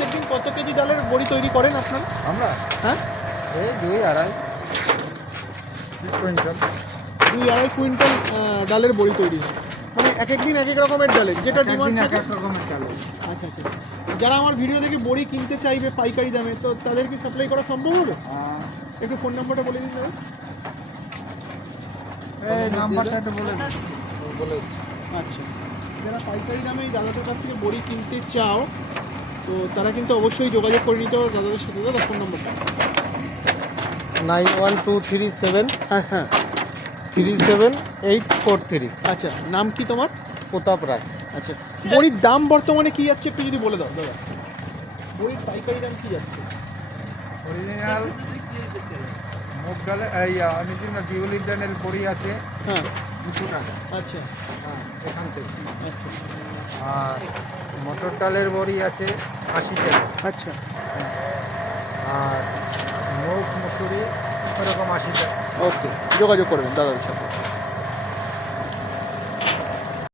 প্রত্যেকদিন কত কেজি ডালের বড়ি তৈরি করেন আপনারা? আমরা হ্যাঁ, এই 2-2.5 কুইন্টাল। 2-2.5 কুইন্টাল ডালের বড়ি তৈরি হয়। মানে এক এক দিন এক এক রকমের ডালের যেটা ডিমান্ড এক থাকে। এক রকমের চাল। আচ্ছা আচ্ছা। যারা আমার ভিডিও দেখে বড়ি কিনতে চাইবে পাইকারি দামে, তো তাদের কি সাপ্লাই করা সম্ভব হবে? একটু ফোন নাম্বারটা বলে দিন দাদা। এই নাম্বারটা একটু বলে দিন। বলে আচ্ছা, যারা পাইকারি দামে এই দাদাদের কাছ থেকে বড়ি কিনতে চাও, তো তারা কিন্তু অবশ্যই যোগাযোগ করে নিতে হবে দাদাদের সাথে। দাদা ফোন নাম্বারটা। 912373 হ্যাঁ হ্যাঁ। 37843। আচ্ছা, নাম কি তোমার? প্রতাপ রায়। আচ্ছা, বড়ির দাম বর্তমানে কি যাচ্ছে একটু যদি বলে দাও দাদা। বড়ির পাইকারি দাম কি যাচ্ছে? অরিজিনাল মুগ ডালে এই অরিজিনাল বিউলির ডালের বড়ি আছে হ্যাঁ 200 টাকা। আচ্ছা হ্যাঁ, এখান থেকে। আচ্ছা আর মটর ডালের বড়ি আছে 80 টাকা। আচ্ছা আর মুগ মুসুরি এরকম 80 টাকা। ওকে, যোগাযোগ করবেন দাদাদের সাথে।